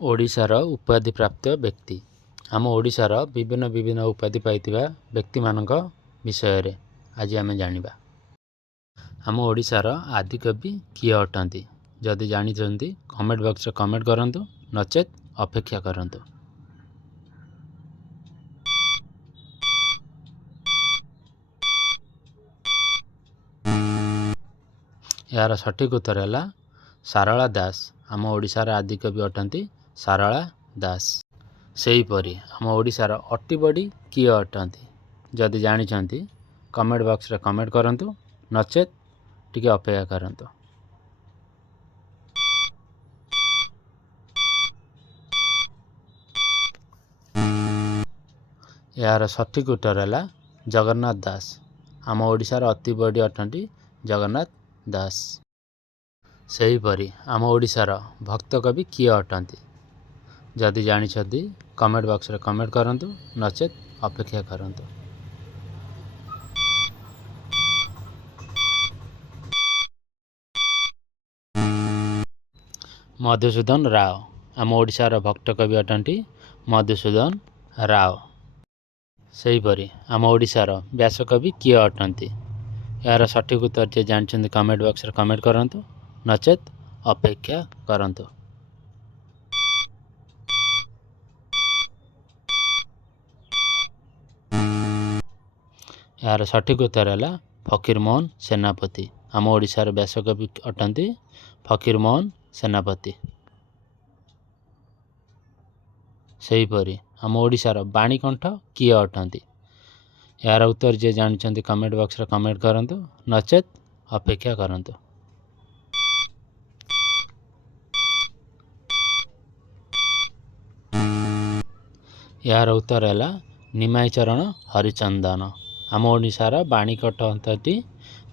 ओडिशार उपाधि प्राप्त व्यक्ति आम ओडिशार विभिन्न विभिन्न उपाधि पाइथिबा व्यक्ति मानक विषय रे आज आम जानिबा। आम ओडिशार आदिकवि किए अटंती जदि जानिछन्ती कमेंट बॉक्स रे कमेंट करंतु नचेत अपेक्षा करंतु। यार सठिक उत्तर है सारला दास। आम ओडिशार आदिकवि अटंती सारला दास। सेहीपरि आम ओडिशार अति बड़ी किए अटंती जदि जानिछन्ती कमेंट बॉक्स रे कमेंट करंतु नचेत टिके अपेक्षा करंतु। यार सठिक उत्तर है जगन्नाथ दास। आम ओडिशार अति बड़ी अटंती जगन्नाथ दास। सेहीपरि आम ओडिशार भक्त कवि किए अटंती जदि जानिछन्ती कमेंट बॉक्स रे कमेंट करंतु नचेत अपेक्षा करंतु। मधुसूदन राव। आम ओडिशार भक्त कवि अटंती मधुसूदन राव। सेहीपरि आम ओडिशार व्यासकवि किए अटंती यार सठिक उत्तर जे जानिछन्ती कमेंट बॉक्स रे कमेंट करंतु नचेत अपेक्षा करंतु। यार सठिक उत्तर है फकीरमोहन सेनापति। आम ओडिशार व्यासकवि अटंती फकीरमोहन सेनापति। सेहीपरि आम ओडिशार बाणीकंठ किए अटंती यार उत्तर जे जानिछन्ती कमेंट बॉक्स रे कमेंट करंतु नचेत अपेक्षा करंतु। यार उत्तर है निमाई चरण हरिचंदन। आम ओडिशार बाणीकंठ अटंती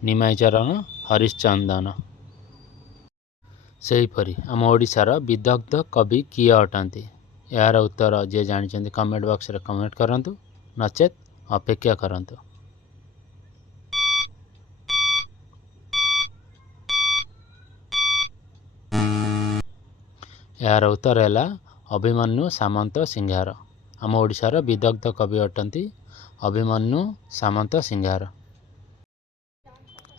निमाई चरण हरिचंदन। सेहीपरि आम ओडिशार विदग्ध कवि किए अटंती यार उत्तर जे जानिछन्ती कमेंट बॉक्स रे कमेंट करंतु नचेत अपेक्षा करंतु। यार उत्तर है अभिमन्यु सामंत सिंहार। आम ओडिशार विदग्ध कवि अटंती अभिमन्यु सामंत सिंहार।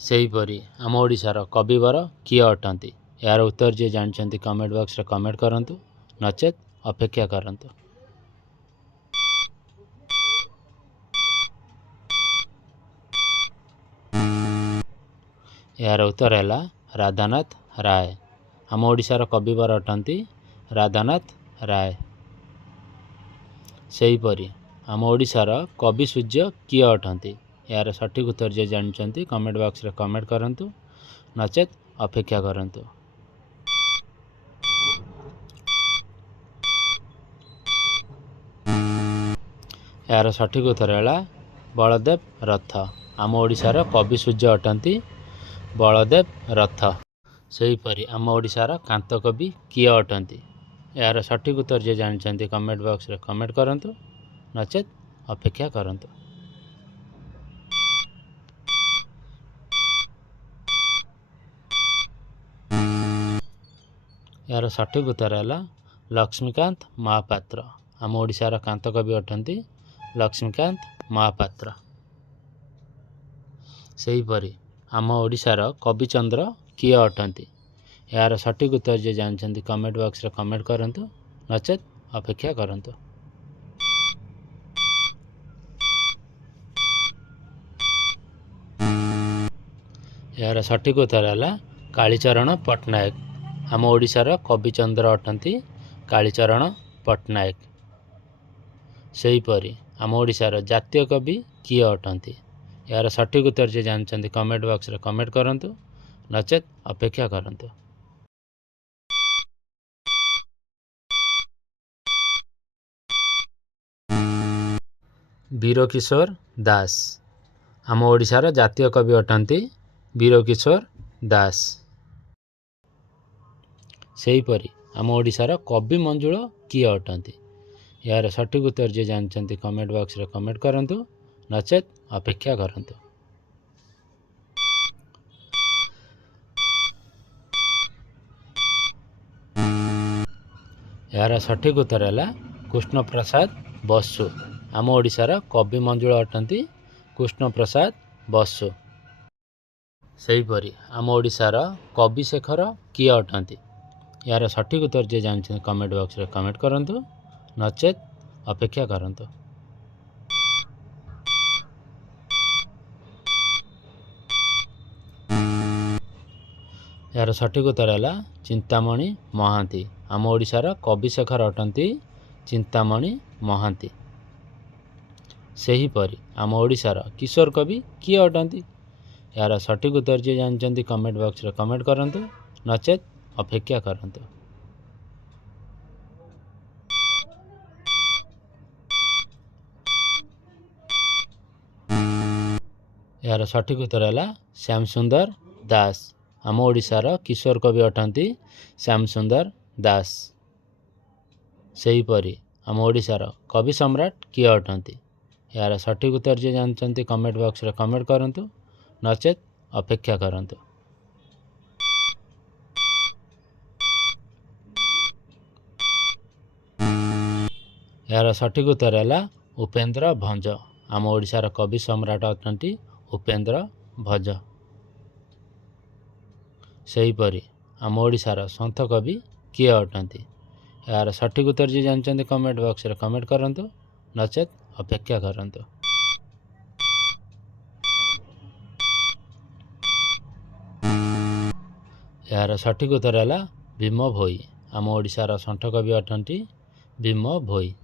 सेहीपरि आम ओडिशार कविवर किए अटंती यार उत्तर जे जानिछन्ती कमेंट बॉक्स रे कमेंट करंतु नचेत अपेक्षा करंतु। यार उत्तर है राधानाथ राय। आम ओडिशार कविवर अटंती राधानाथ राय। सेहीपरि आम ओडिशार कवि सूर्य किए अटंती यार सठिक उत्तर जे जानिछन्ती कमेंट बॉक्स रे कमेंट करंतु नचेत अपेक्षा करंतु। यार सठिक उत्तर है बलदेव रथ। आम ओडिशार कवि सूर्य अटंती बलदेव रथ। सेहीपरि आम ओडिशार कांत कवि किए अटंती यार सठिक उत्तर जे जानिछन्ती कमेंट बॉक्स रे कमेंट करंतु नचेत अपेक्षा करंतु। यार सठिक उत्तर है लक्ष्मीकांत महापात्र। आम ओडिशार कांत कवि अटंती लक्ष्मीकांत महापात्र। सेहीपरि आम ओडिशार कविचंद्र किए अटंती यार सठिक उत्तर जे जानिछन्ती कमेंट बॉक्स रे कमेंट करंतु नचेत अपेक्षा करंतु। यार सठिक उत्तर है कालीचरण पट्टनायक। आम ओडिशार कविचंद्र अटंती कालीचरण पट्टनायक। सेहीपरि आम ओडिशार जातीय कवि किए अटंती यार सठिक उत्तर जे जानिछन्ती कमेंट बॉक्स रे कमेंट करंतु नचेत अपेक्षा करंतु। वीरकिशोर दास। आम ओडिशार जातीय कवि अटंती वीरकिशोर दास। सेहीपरि आम ओडिशार कवि मंजुल किए अटंती यार सठिक उत्तर जे जानिछन्ती कमेंट बॉक्स रे कमेंट करंतु नचेत अपेक्षा करंतु। यार सठिक उत्तर है कृष्ण प्रसाद बसु। आम ओडिशार कवि मंजुल अटंती कृष्ण प्रसाद बसु। सेहीपरि आम ओडिशार कवि शेखर किए अटंती। यार सठिक उत्तर जे जानते कमेंट बॉक्स रे कमेंट करंतु, नचेत अपेक्षा करंतु। यार सठिक उत्तर है चिंतामणि महांती। आम ओडिशार कवि शेखर अटंती चिंतामणि महांती। सेहीपरि आम ओडिशार किशोर कवि किए अटंती। यार सठिक उत्तर जी जानते कमेंट बॉक्स रे कमेंट करंतु, नचेत अपेक्षा करंतु। यार सठिक उत्तर है श्याम सुंदर दास। आम ओडिशार किशोर कवि अटंती श्याम सुंदर दास। सेहीपरि आम ओडिशार कवि सम्राट किए अटंती। यार सठिक उत्तर जी जानते कमेंट बॉक्स रे कमेंट करंतु, नचेत अपेक्षा करंतु। यार सठिक उत्तर है उपेन्द्र भंज। आम ओडिशार कवि सम्राट अटंती उपेन्द्र भंज। सेहीपरि आम ओडिशार सन्थ कवि किए अटंती। यार सठिक उत्तर जी जानते कमेंट बॉक्स रे कमेंट करंतु, नचेत अपेक्षा करंतु। यार सठिक उत्तर है भीम भोई। आम ओडिशार सन्थ कवि अटंती भीम भोई।